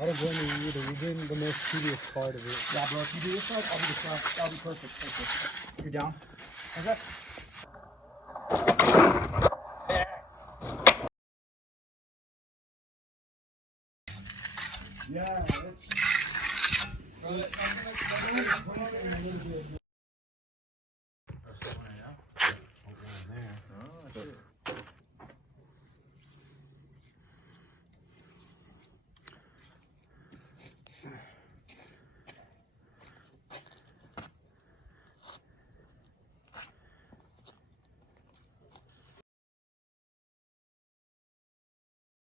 I don't blame you either. You're doing the most tedious part of it. Yeah, bro. If you do this side, I'll do the side. That'll be perfect. Okay. You're down. Okay. Yeah.